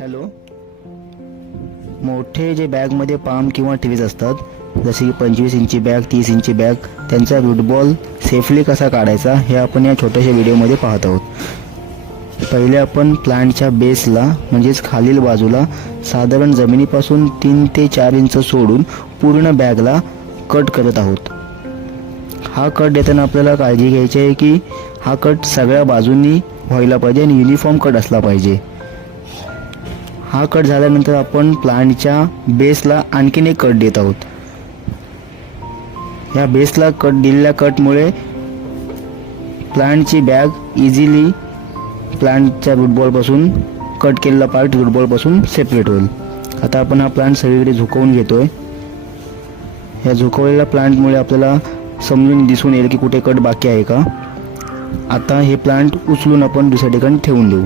Hello, मोठे जे बॅगमध्ये पाम किंवा ट्रीज असतात, जसे की 25 इंची बॅग, 30 इंची बॅग, त्यांचा रूटबॉल सेफली कसा काढायचा हे आपण या छोट्याशा व्हिडिओमध्ये पाहत आहोत. पहिले आपण प्लांटच्या बेसला म्हणजेच खालील बाजूला साधारण जमिनीपासून 3 ते 4 इंच सोडून पूर्ण बॅगला कट करत आहोत. हा कट देताना आपल्याला काळजी घ्यायची आहे की हा कट सगळ्या बाजूंनी व्हायला पाहिजे आणि युनिफॉर्म कट असला पाहिजे. हा कट झाल्यानंतर आपण प्लांटच्या बेसला आणखीन एक कट देत आहोत. या बेसला कट दिलेल्या कटमुळे प्लांटची बॅग इझिली प्लांटच्या रूटबॉलपासून कट केलेला पार्ट रूटबॉलपासून सेपरेट होईल. आता आपण हा प्लांट सगळीकडे झुकवून घेतोय. या झुकवलेल्या प्लांटमुळे आपल्याला समजून दिसून येईल की कुठे कट बाकी आहे का. आता हे प्लांट उचलून आपण दुसऱ्या ठिकाणी ठेवून देऊ.